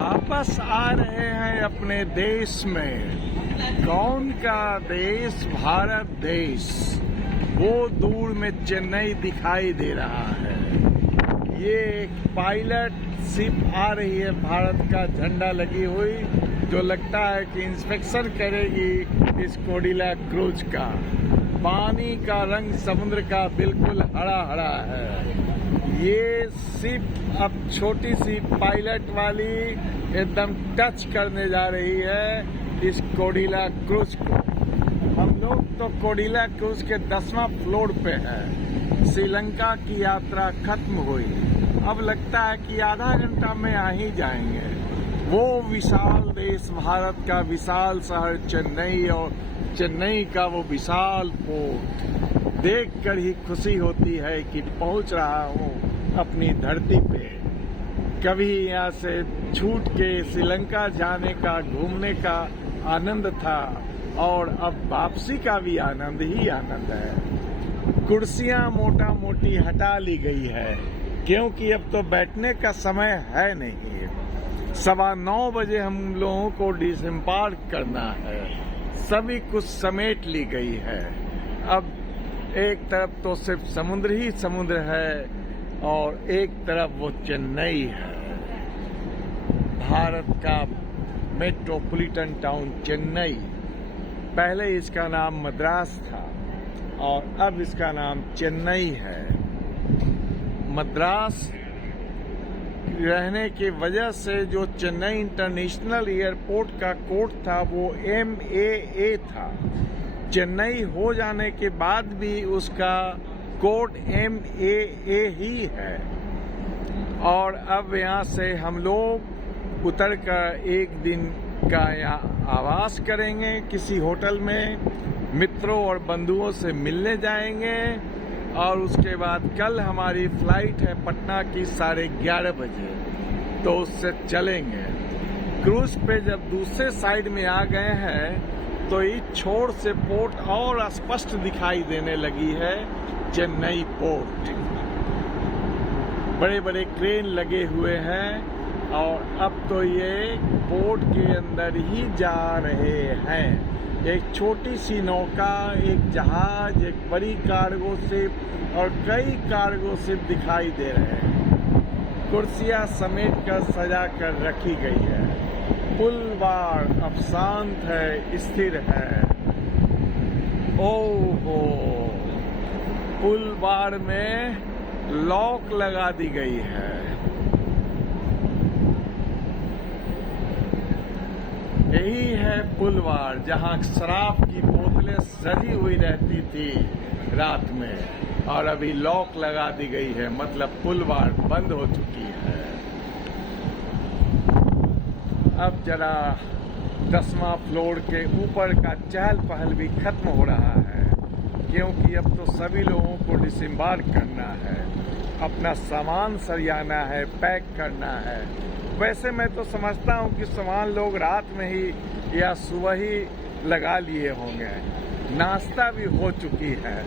वापस आ रहे हैं अपने देश में। कौन का देश? भारत देश। वो दूर में चेन्नई दिखाई दे रहा है। ये एक पायलट शिप आ रही है, भारत का झंडा लगी हुई, जो लगता है कि इंस्पेक्शन करेगी इस कोडिला क्रूज का। पानी का रंग समुद्र का बिल्कुल हरा हरा है। ये शिप अब छोटी सी पायलट वाली एकदम टच करने जा रही है इस कोडिला क्रूज को। हम लोग तो कोडिला क्रूज के 10वां फ्लोर पे हैं। श्रीलंका की यात्रा खत्म हुई, अब लगता है कि आधा घंटा में आ ही जाएंगे। वो विशाल देश, भारत का विशाल शहर चेन्नई, और चेन्नई का वो विशाल पोर्ट देखकर ही खुशी होती है कि पहुंच रहा हूं अपनी धरती पे। कभी यहाँ से छूट के श्रीलंका जाने का, घूमने का आनंद था, और अब वापसी का भी आनंद ही आनंद है। कुर्सियां मोटा मोटी हटा ली गई है, क्योंकि अब तो बैठने का समय है नहीं। 9:15 बजे हम लोगों को डिसएम्बार्क करना है। सभी कुछ समेट ली गई है। अब एक तरफ तो सिर्फ समुद्र ही समुद्र है, और एक तरफ वो चेन्नई है, भारत का मेट्रोपॉलिटन टाउन चेन्नई। पहले इसका नाम मद्रास था, और अब इसका नाम चेन्नई है। मद्रास रहने की वजह से जो चेन्नई इंटरनेशनल एयरपोर्ट का कोड था वो MAA था। चेन्नई हो जाने के बाद भी उसका कोड MAA ही है। और अब यहाँ से हम लोग उतर कर एक दिन का यहाँ आवास करेंगे किसी होटल में, मित्रों और बंधुओं से मिलने जाएंगे, और उसके बाद कल हमारी फ्लाइट है पटना की 11:30 बजे, तो उससे चलेंगे। क्रूज पे जब दूसरे साइड में आ गए हैं तो इस छोर से पोर्ट और स्पष्ट दिखाई देने लगी है, चेन्नई पोर्ट। बड़े बड़े क्रेन लगे हुए हैं, और अब तो ये पोर्ट के अंदर ही जा रहे हैं। एक छोटी सी नौका, एक जहाज, एक बड़ी कार्गो शिप और कई कार्गो शिप दिखाई दे रहे हैं। कुर्सियां समेट कर सजा कर रखी गई है। पुलवार अब शांत है, स्थिर है। ओहो, पुलवार में लॉक लगा दी गई है। यही है पुलवार, जहां शराब की बोतलें सजी हुई रहती थी रात में, और अभी लॉक लगा दी गई है, मतलब पुलवार बंद हो चुकी है। अब जरा 10वां फ्लोर के ऊपर का चहल पहल भी खत्म हो रहा है, क्योंकि अब तो सभी लोगों को डिसएम्बार्क करना है, अपना सामान सरियाना है, पैक करना है। वैसे मैं तो समझता हूँ कि सामान लोग रात में ही या सुबह ही लगा लिए होंगे। नाश्ता भी हो चुकी है।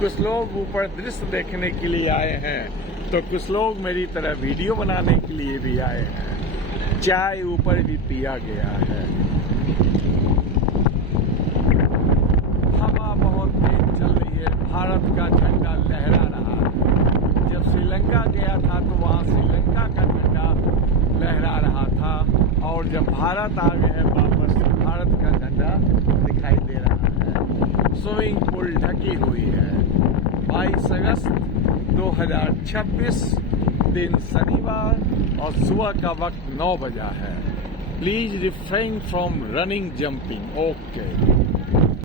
कुछ लोग ऊपर दृश्य देखने के लिए आए हैं, तो कुछ लोग मेरी तरह वीडियो बनाने के लिए भी आए हैं। चाय ऊपर भी पिया गया है। हवा बहुत तेज चल रही है, भारत का झंडा लहरा रहा है। जब श्रीलंका गया था तो वहाँ श्रीलंका का झंडा लहरा रहा था, और जब भारत आ गए हैं वापस तो भारत का झंडा दिखाई दे रहा है। स्विमिंग पूल ढकी हुई है। 22 अगस्त 2026 दिन शनिवार, और सुबह का वक्त 9 बजा है। Please refrain from running jumping. Okay.